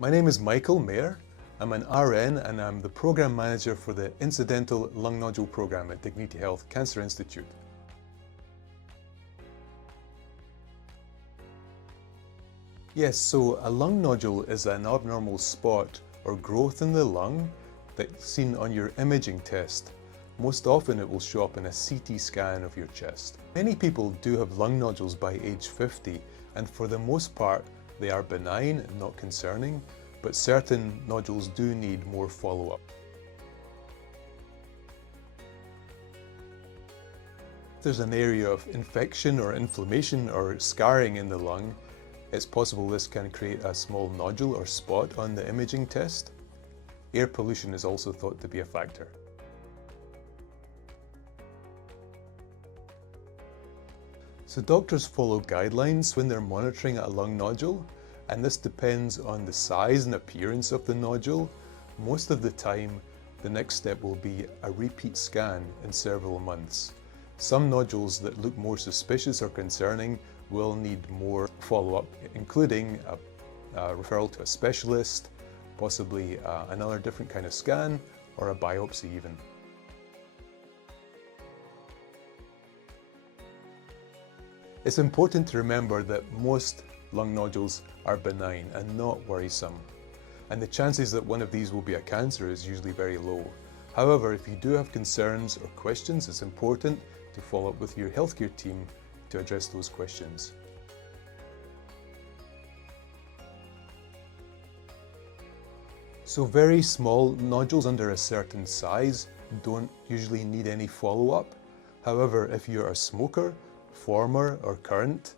My name is Mair. I'm an RN and I'm the Program Manager for the Incidental Lung Nodule Program at Dignity Health Cancer Institute. Yes, so a lung nodule is an abnormal spot or growth in the lung that's seen on your imaging test. Most often it will show up in a CT scan of your chest. Many people do have lung nodules by age 50, and for the most part they are benign and not concerning, but certain nodules do need more follow-up. If there's an area of infection or inflammation or scarring in the lung, it's possible this can create a small nodule or spot on the imaging test. Air pollution is also thought to be a factor. So doctors follow guidelines when they're monitoring a lung nodule, and this depends on the size and appearance of the nodule. Most of the time, the next step will be a repeat scan in several months. Some nodules that look more suspicious or concerning will need more follow-up, including a referral to a specialist, possibly another different kind of scan, or a biopsy even. It's important to remember that most lung nodules are benign and not worrisome, and the chances that one of these will be a cancer is usually very low. However, if you do have concerns or questions, it's important to follow up with your healthcare team to address those questions. So very small nodules under a certain size don't usually need any follow-up. However, if you're a smoker, former or current,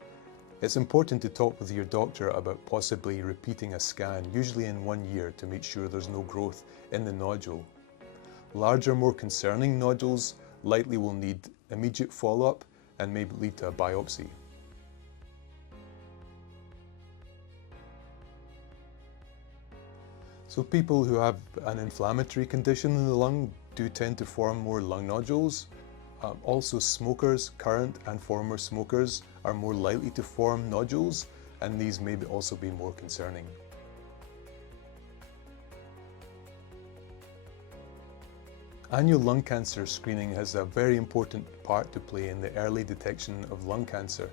it's important to talk with your doctor about possibly repeating a scan, usually in 1 year, to make sure there's no growth in the nodule. Larger, more concerning nodules likely will need immediate follow-up and may lead to a biopsy. So people who have an inflammatory condition in the lung do tend to form more lung nodules. Also, smokers, current and former smokers, are more likely to form nodules, and these may also be more concerning. Annual lung cancer screening has a very important part to play in the early detection of lung cancer.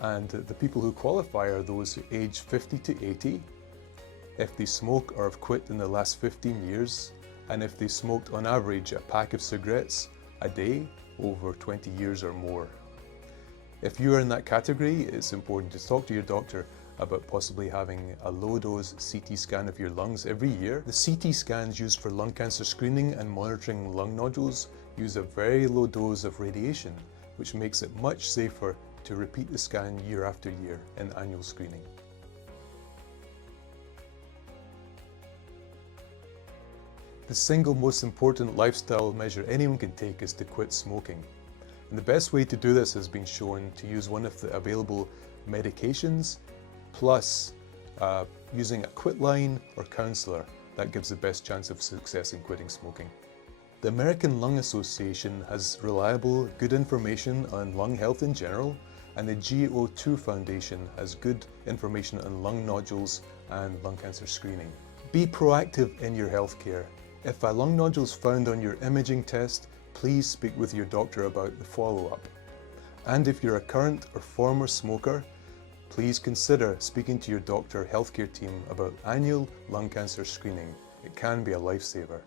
And the people who qualify are those aged 50 to 80, if they smoke or have quit in the last 15 years, and if they smoked on average a pack of cigarettes a day over 20 years or more. If you are in that category, it's important to talk to your doctor about possibly having a low-dose CT scan of your lungs every year. The CT scans used for lung cancer screening and monitoring lung nodules use a very low dose of radiation, which makes it much safer to repeat the scan year after year in annual screening. The single most important lifestyle measure anyone can take is to quit smoking. And the best way to do this has been shown to use one of the available medications plus using a quit line or counsellor. That gives the best chance of success in quitting smoking. The American Lung Association has reliable, good information on lung health in general, and the GO2 Foundation has good information on lung nodules and lung cancer screening. Be proactive in your healthcare. If a lung nodule is found on your imaging test, please speak with your doctor about the follow-up. And if you're a current or former smoker, please consider speaking to your doctor or healthcare team about annual lung cancer screening. It can be a lifesaver.